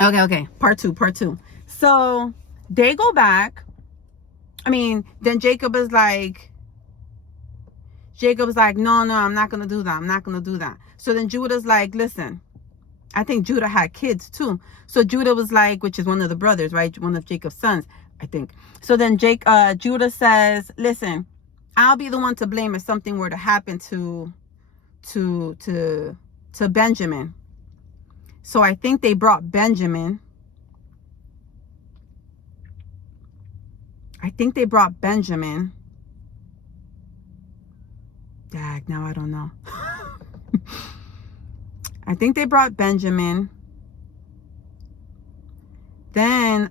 Okay. Part two. So they go back. Then Jacob is like, no, I'm not going to do that. So then Judah's like, listen, I think Judah had kids too. So Judah was like, which is one of the brothers, right? One of Jacob's sons, I think. So then Judah says, listen, I'll be the one to blame if something were to happen to Benjamin. So I think they brought Benjamin. Dag, now I don't know. I think they brought Benjamin. Then,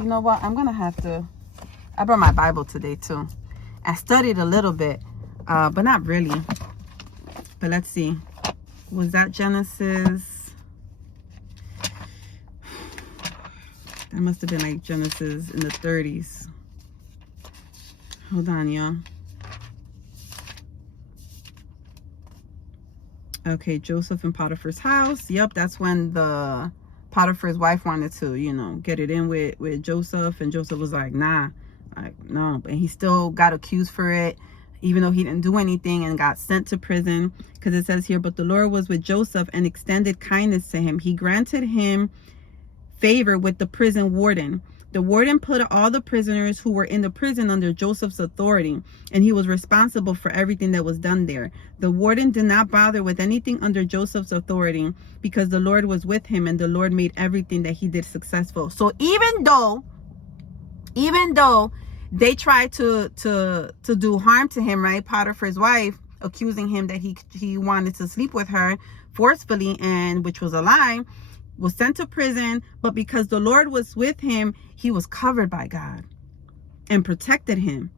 you know what? I brought my Bible today too. I studied a little bit, but not really. But let's see. Was that Genesis? That must have been like Genesis in the 30s. Hold on, y'all. Okay, Joseph in Potiphar's house. Yep, that's when the Potiphar's wife wanted to, get it in with Joseph. And Joseph was like, nah, no. And he still got accused for it, even though he didn't do anything, and got sent to prison. Because it says here, but the Lord was with Joseph and extended kindness to him. He granted him favor with the prison warden. The warden put all the prisoners who were in the prison under Joseph's authority, and he was responsible for everything that was done there. The warden did not bother with anything under Joseph's authority because the Lord was with him, and the Lord made everything that he did successful. So even though they tried to do harm to him, right? Potiphar's wife accusing him that he wanted to sleep with her forcefully, and which was a lie, was sent to prison. But because the Lord was with him, he was covered by God and protected him.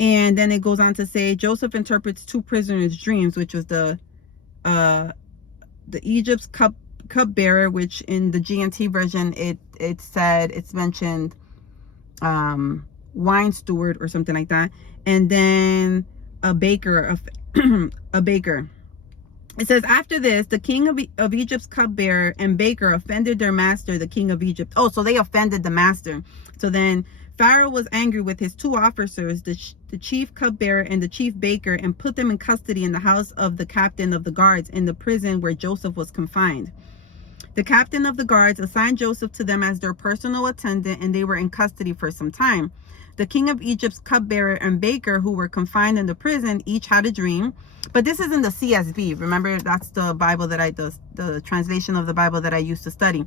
And then it goes on to say, Joseph interprets two prisoners' dreams, which was the Egypt's cupbearer, which in the GNT version it's mentioned wine steward or something like that, and then a baker. It says, after this, the king of Egypt's cupbearer and baker offended their master, the king of Egypt. Oh, so they offended the master. So then Pharaoh was angry with his two officers, the chief cupbearer and the chief baker, and put them in custody in the house of the captain of the guards in the prison where Joseph was confined. The captain of the guards assigned Joseph to them as their personal attendant, and they were in custody for some time. The king of Egypt's cupbearer and baker, who were confined in the prison, each had a dream. But this is in the CSB. Remember, that's the Bible the translation of the Bible that I used to study.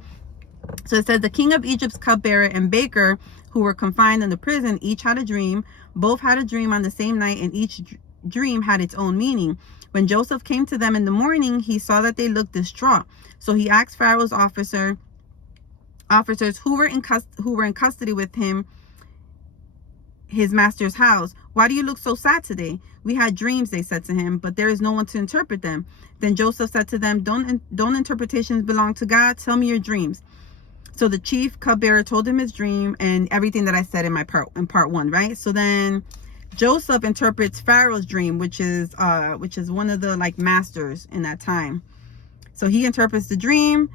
So it says, the king of Egypt's cupbearer and baker, who were confined in the prison, each had a dream. Both had a dream on the same night, and each dream had its own meaning. When Joseph came to them in the morning, he saw that they looked distraught. So he asked Pharaoh's officers who were in custody with him, his master's house, why do you look so sad today? We had dreams, they said to him, but there is no one to interpret them. Then Joseph said to them, don't interpretations belong to God? Tell me your dreams. So the chief cupbearer told him his dream and everything that I said in part one, right? So then Joseph interprets Pharaoh's dream, which is one of the masters in that time. So he interprets the dream.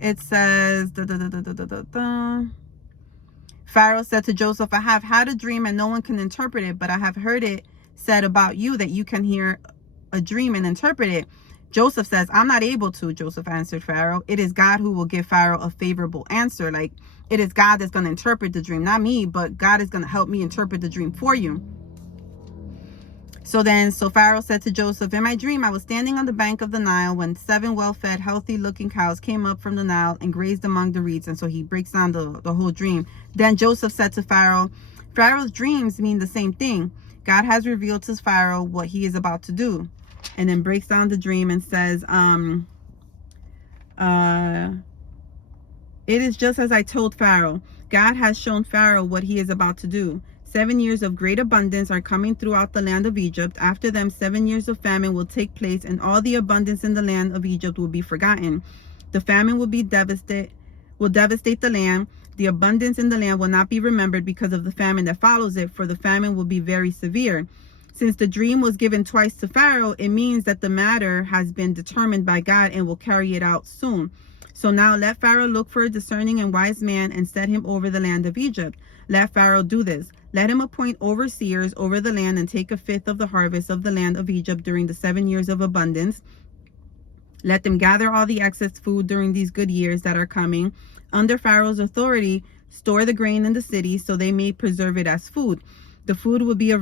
It says, Pharaoh said to Joseph, I have had a dream and no one can interpret it, but I have heard it said about you that you can hear a dream and interpret it. Joseph says, I'm not able to. Joseph answered Pharaoh, it is God who will give Pharaoh a favorable answer. It is God that's going to interpret the dream, not me, but God is going to help me interpret the dream for you. So Pharaoh said to Joseph, in my dream, I was standing on the bank of the Nile when 7 well-fed, healthy-looking cows came up from the Nile and grazed among the reeds. And so he breaks down the whole dream. Then Joseph said to Pharaoh, Pharaoh's dreams mean the same thing. God has revealed to Pharaoh what he is about to do. And then breaks down the dream and says, it is just as I told Pharaoh. God has shown Pharaoh what he is about to do. 7 years of great abundance are coming throughout the land of Egypt. After them, 7 years of famine will take place, and all the abundance in the land of Egypt will be forgotten. The famine will devastate the land. The abundance in the land will not be remembered because of the famine that follows it, for the famine will be very severe. Since the dream was given twice to Pharaoh, it means that the matter has been determined by God and will carry it out soon. So now let Pharaoh look for a discerning and wise man and set him over the land of Egypt. Let Pharaoh do this. Let him appoint overseers over the land and take a fifth of the harvest of the land of Egypt during the 7 years of abundance. Let them gather all the excess food during these good years that are coming. Under Pharaoh's authority, store the grain in the city so they may preserve it as food. The food will be a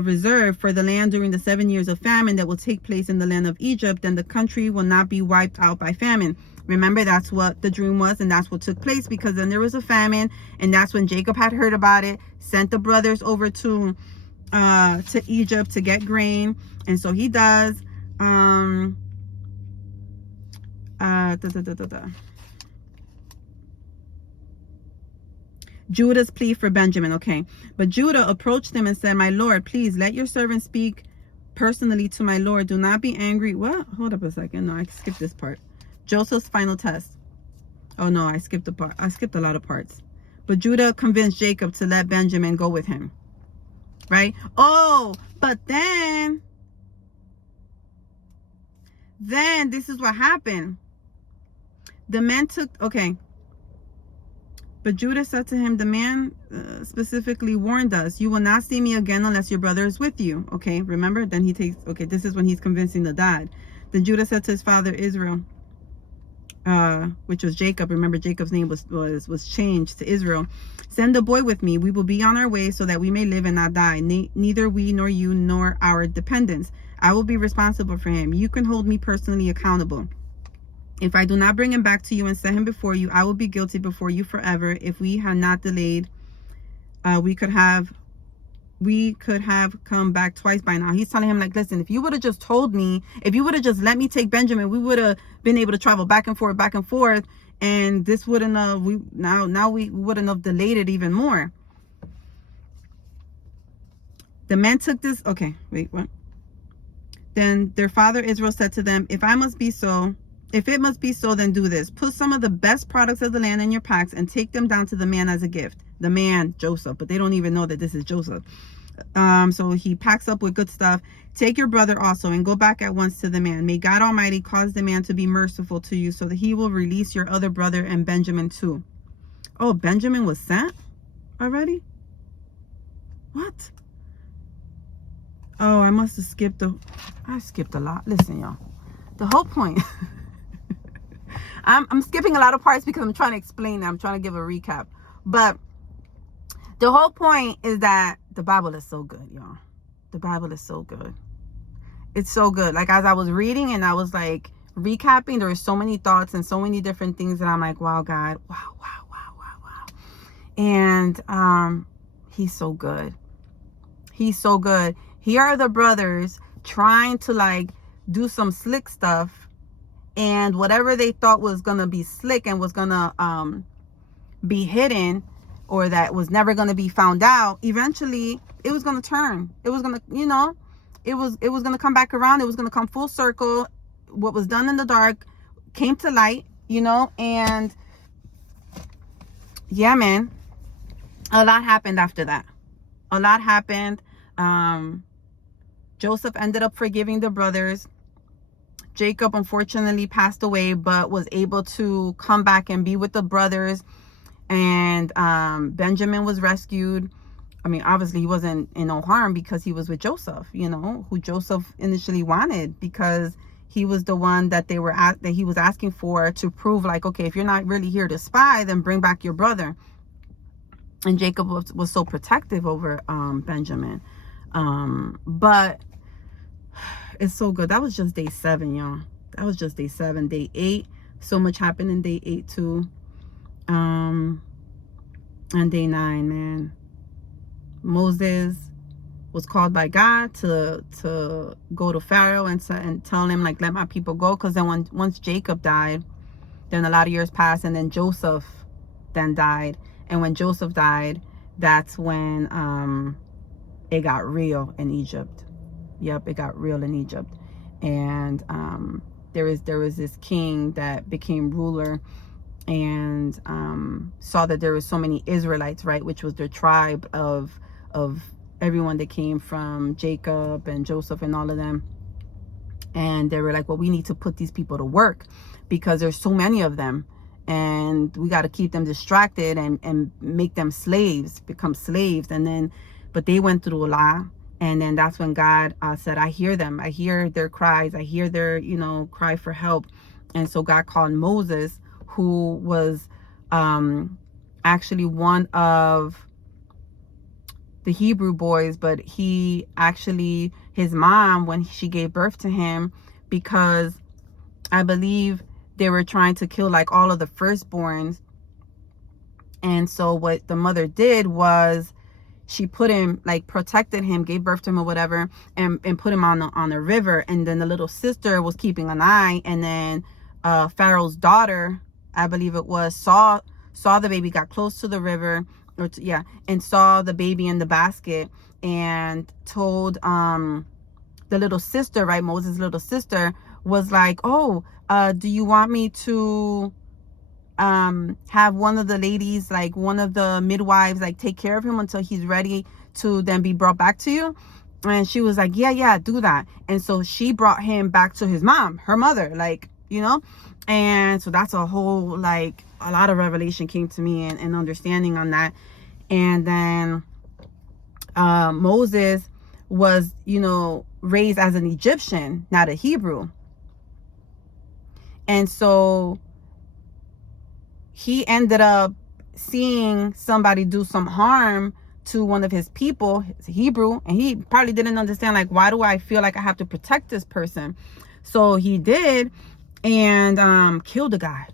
reserve for the land during the 7 years of famine that will take place in the land of Egypt, and the country will not be wiped out by famine. Remember, that's what the dream was, and that's what took place, because then there was a famine, and that's when Jacob had heard about it, sent the brothers over to Egypt to get grain, and so he does. Judah's plea for Benjamin. Okay, but Judah approached him and said, "My lord, please let your servant speak personally to my lord. Do not be angry." What? Hold up a second. No, I skipped this part. Joseph's final test. Oh no, I skipped a part. I skipped a lot of parts. But Judah convinced Jacob to let Benjamin go with him. Right? Oh, but then this is what happened. The men took, okay. But Judah said to him, the man specifically warned us, you will not see me again unless your brother is with you. Okay, remember? Then he takes, okay, this is when he's convincing the dad. Then Judah said to his father Israel, which was Jacob. Remember, Jacob's name was changed to Israel. Send the boy with me. We will be on our way so that we may live and not die. Neither we nor you nor our dependents. I will be responsible for him. You can hold me personally accountable. If I do not bring him back to you and set him before you, I will be guilty before you forever. If we had not delayed, we could have come back twice by now. He's telling him, like, listen, if you would have just told me, if you would have just let me take Benjamin, we would have been able to travel back and forth, and this wouldn't have, we wouldn't have delayed it even more. The men took this, okay, wait, what? Then their father Israel said to them, if it must be so, then do this. Put some of the best products of the land in your packs and take them down to the man as a gift. The man, Joseph, but they don't even know that this is Joseph. So he packs up with good stuff. Take your brother also and go back at once to the man. May God Almighty cause the man to be merciful to you so that he will release your other brother and Benjamin too. Oh, Benjamin was sent already? What? Oh, I must have skipped I skipped a lot. Listen, y'all. The whole point... I'm skipping a lot of parts because I'm trying to explain it. I'm trying to give a recap. But the whole point is that the Bible is so good, y'all. The Bible is so good. It's so good. Like, as I was reading and I was like recapping, there were so many thoughts and so many different things that I'm like, wow, God. Wow. And he's so good. He's so good. Here are the brothers trying to like do some slick stuff. And whatever they thought was going to be slick and was going to be hidden, or that was never going to be found out, eventually it was going to turn. It was going to, you know, it was going to come back around. It was going to come full circle. What was done in the dark came to light, you know, and yeah, man, a lot happened after that. A lot happened. Joseph ended up forgiving the brothers. Jacob unfortunately passed away, but was able to come back and be with the brothers. And Benjamin was rescued. I mean, obviously he wasn't in no harm because he was with Joseph, you know, who Joseph initially wanted, because he was the one that that he was asking for to prove, like, okay, if you're not really here to spy, then bring back your brother. And Jacob was so protective over Benjamin. But it's so good. That was just day 7, y'all. That was just day 7. Day 8, so much happened in day 8 too. And day 9, man. Moses was called by God to go to Pharaoh and tell him, like, let my people go. Because then once Jacob died, then a lot of years passed, and then Joseph then died. And when Joseph died, that's when it got real in Egypt. Yep, it got real in Egypt. And there was this king that became ruler, and saw that there was so many Israelites, right, which was their tribe of everyone that came from Jacob and Joseph and all of them. And they were like, well, we need to put these people to work because there's so many of them. And we got to keep them distracted and make them slaves, become slaves. And then, but they went through a lot. And then that's when God said, I hear them. I hear their cries. I hear their, cry for help. And so God called Moses, who was actually one of the Hebrew boys, but he actually, his mom, when she gave birth to him, because I believe they were trying to kill like all of the firstborns. And so what the mother did was she put him, like protected him, gave birth to him or whatever, and put him on a river. And then the little sister was keeping an eye. And then Pharaoh's daughter, I believe it was, saw the baby, got close to the river, and saw the baby in the basket, and told the little sister, right, Moses' little sister, was like, oh, do you want me to have one of the ladies, like one of the midwives, like take care of him until he's ready to then be brought back to you? And she was like, yeah, do that. And so she brought him back to his mom, her mother, like, and so that's a whole, like, a lot of revelation came to me and understanding on that. And then Moses was, raised as an Egyptian, not a Hebrew. And so he ended up seeing somebody do some harm to one of his people, his Hebrew, and he probably didn't understand, like, why do I feel like I have to protect this person? So he did, and killed the guy.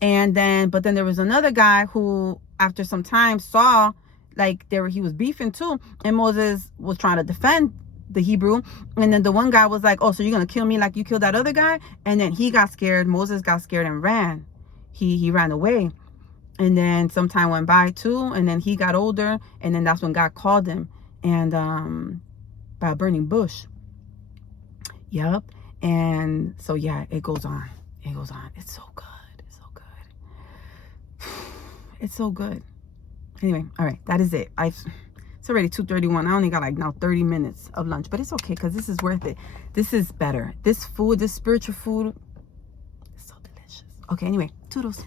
And then, but then there was another guy who, after some time, saw like he was beefing too, and Moses was trying to defend the Hebrew. And then the one guy was like, oh, so you're gonna kill me like you killed that other guy? And then he got scared. Moses got scared and ran. He ran away. And then some time went by too, and then he got older, and then that's when God called him, and by a burning bush. Yep. And so yeah, it goes on. It's so good. It's so good. Anyway, all right, that is it. It's already 2:31. I only got like now 30 minutes of lunch, but it's okay because this is worth it. This is better. This food, this spiritual food, is so delicious. Okay, anyway, toodles.